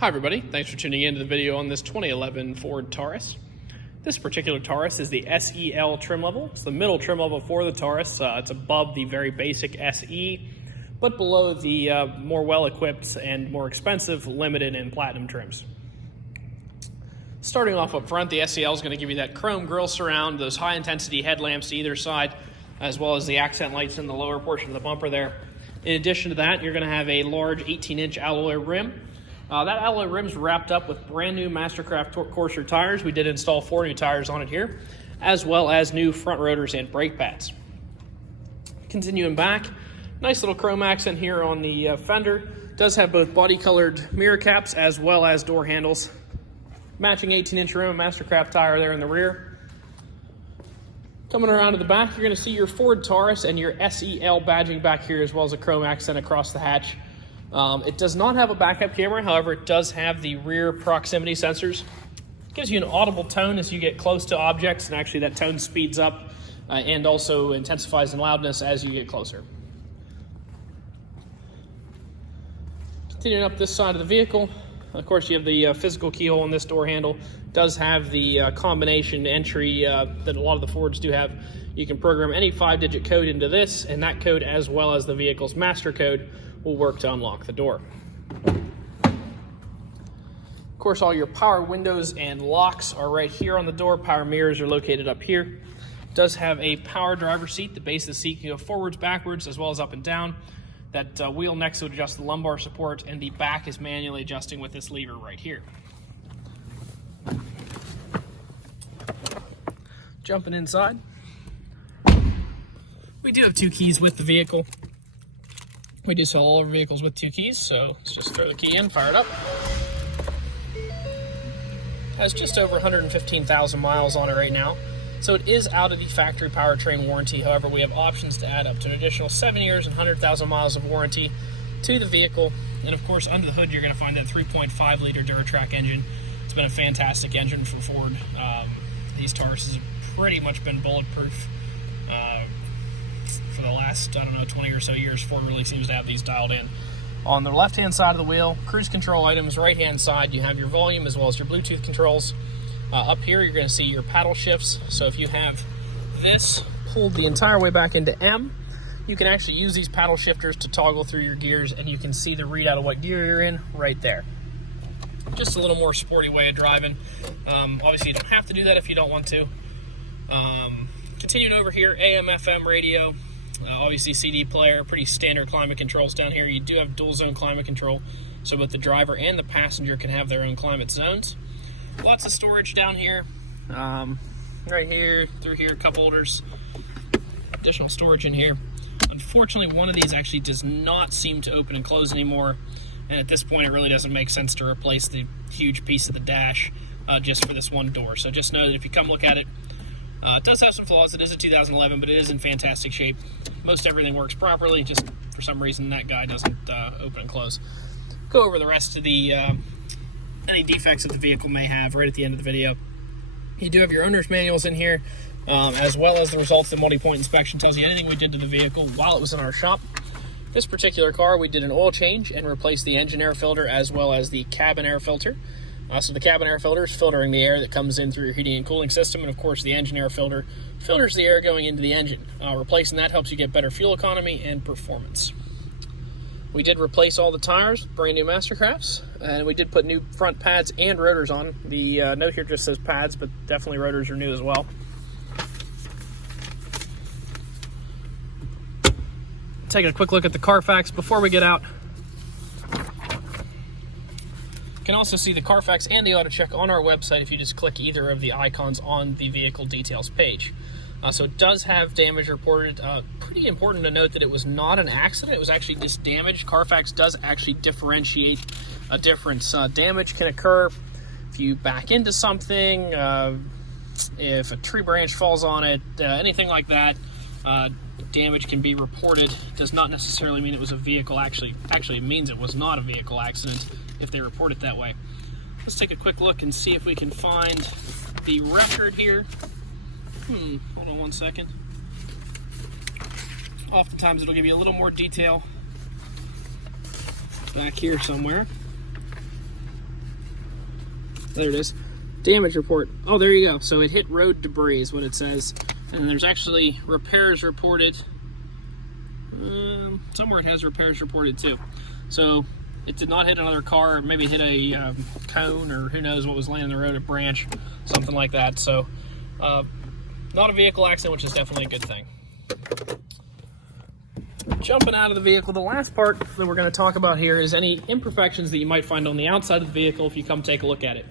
Hi everybody, thanks for tuning in to the video on this 2011 Ford Taurus. This particular Taurus is the SEL trim level. It's the middle trim level for the Taurus. It's above the very basic SE, but below the more well-equipped and more expensive limited and platinum trims. Starting off up front, the SEL is going to give you that chrome grille surround, those high-intensity headlamps to either side, as well as the accent lights in the lower portion of the bumper there. In addition to that, you're going to have a large 18-inch alloy rim. That alloy rim's wrapped up with brand new Mastercraft Courser tires. We did install 4 new tires on it here, as well as new front rotors and brake pads. Continuing back, nice little chrome accent here on the fender. Does have both body colored mirror caps as well as door handles. Matching 18-inch rim, Mastercraft tire there in the rear. Coming around to the back, you're going to see your Ford Taurus and your SEL badging back here, as well as a chrome accent across the hatch. It does not have a backup camera, however, it does have the rear proximity sensors. It gives you an audible tone as you get close to objects, and actually that tone speeds up and also intensifies in loudness as you get closer. Continuing up this side of the vehicle, of course you have the physical keyhole in this door handle. It does have the combination entry that a lot of the Fords do have. You can program any 5-digit code into this, and that code, as well as the vehicle's master code, will work to unlock the door. Of course, all your power windows and locks are right here on the door. Power mirrors are located up here. It does have a power driver's seat. The base of the seat can go forwards, backwards, as well as up and down. That wheel next to adjust the lumbar support, and the back is manually adjusting with this lever right here. Jumping inside, we do have 2 keys with the vehicle. We do sell all our vehicles with 2 keys, so let's just throw the key in, fire it up. Has just over 115,000 miles on it right now, so it is out of the factory powertrain warranty. However, we have options to add up to an additional 7 years and 100,000 miles of warranty to the vehicle. And of course, under the hood, you're going to find that 3.5 liter Duratec engine. It's been a fantastic engine for Ford. These Tauruses have pretty much been bulletproof. For the last, 20 or so years, Ford really seems to have these dialed in. On the left-hand side of the wheel, cruise control items. Right-hand side, you have your volume as well as your Bluetooth controls. Up here, you're going to see your paddle shifts. So if you have this pulled the entire way back into M, you can actually use these paddle shifters to toggle through your gears, and you can see the readout of what gear you're in right there. Just a little more sporty way of driving. Obviously, you don't have to do that if you don't want to. Continuing over here, AM/FM radio. Obviously CD player, pretty standard climate controls down here. You do have dual zone climate control, so both the driver and the passenger can have their own climate zones. Lots of storage down here, right here, through here, cup holders, additional storage in here. Unfortunately, one of these actually does not seem to open and close anymore, and at this point it really doesn't make sense to replace the huge piece of the dash just for this one door. So just know that if you come look at it, it does have some flaws. It is a 2011, but it is in fantastic shape. Most everything works properly, just for some reason that guy doesn't open and close. Go over the rest of the any defects that the vehicle may have right at the end of the video. You do have your owner's manuals in here, as well as the results of the multi-point inspection. Tells you anything we did to the vehicle while it was in our shop. This particular car, we did an oil change and replaced the engine air filter as well as the cabin air filter. So the cabin air filter is filtering the air that comes in through your heating and cooling system, and of course the engine air filter filters the air going into the engine. Replacing that helps you get better fuel economy and performance. We did replace all the tires, brand new Mastercrafts, and we did put new front pads and rotors on. The note here just says pads, but definitely rotors are new as well. Taking a quick look at the Carfax before we get out. You can also see the Carfax and the auto check on our website if you just click either of the icons on the vehicle details page. So it does have damage reported. Pretty important to note that it was not an accident. It was actually just damage. Carfax does actually differentiate a difference. Damage can occur if you back into something, if a tree branch falls on it, anything like that. Damage can be reported. Does not necessarily mean it was a vehicle. Actually it means it was not a vehicle accident if they report it that way. Let's take a quick look and see if we can find the record here. Hold on one second. Oftentimes it'll give you a little more detail back here somewhere. There it is. Damage report. Oh, there you go. So it hit road debris is what it says. And there's actually repairs reported. Somewhere it has repairs reported too. So it did not hit another car. Maybe hit a cone, or who knows what was laying in the road, a branch, something like that. So not a vehicle accident, which is definitely a good thing. Jumping out of the vehicle, the last part that we're going to talk about here is any imperfections that you might find on the outside of the vehicle if you come take a look at it.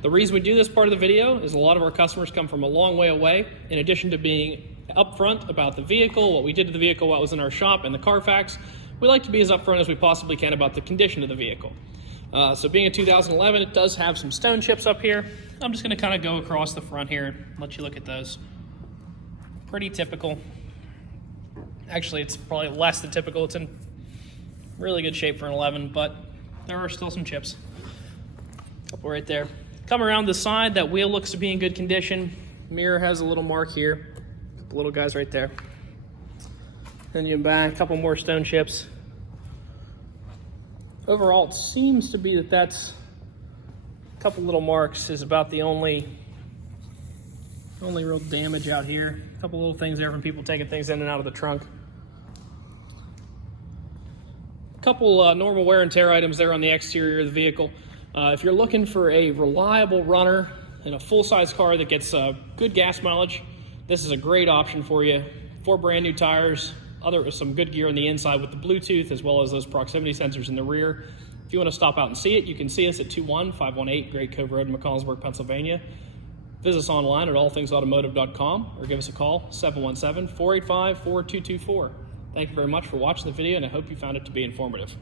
The reason we do this part of the video is a lot of our customers come from a long way away. In addition to being upfront about the vehicle, what we did to the vehicle, what was in our shop, and the Carfax, we like to be as upfront as we possibly can about the condition of the vehicle. So being a 2011, it does have some stone chips up here. I'm just going to kind of go across the front here and let you look at those. Pretty typical. Actually, it's probably less than typical. It's in really good shape for an 11, but there are still some chips. Couple right there. Come around the side, that wheel looks to be in good condition. Mirror has a little mark here. Couple little guys right there. Then you back, a couple more stone chips. Overall, it seems to be that that's a couple little marks is about the only real damage out here. A couple little things there from people taking things in and out of the trunk. A couple normal wear and tear items there on the exterior of the vehicle. If you're looking for a reliable runner and a full-size car that gets good gas mileage, this is a great option for you. 4 brand new tires, some good gear on the inside with the Bluetooth, as well as those proximity sensors in the rear. If you want to stop out and see it, you can see us at 21518 Great Cove Road in McConnellsburg, Pennsylvania. Visit us online at allthingsautomotive.com or give us a call, 717-485-4224. Thank you very much for watching the video, and I hope you found it to be informative.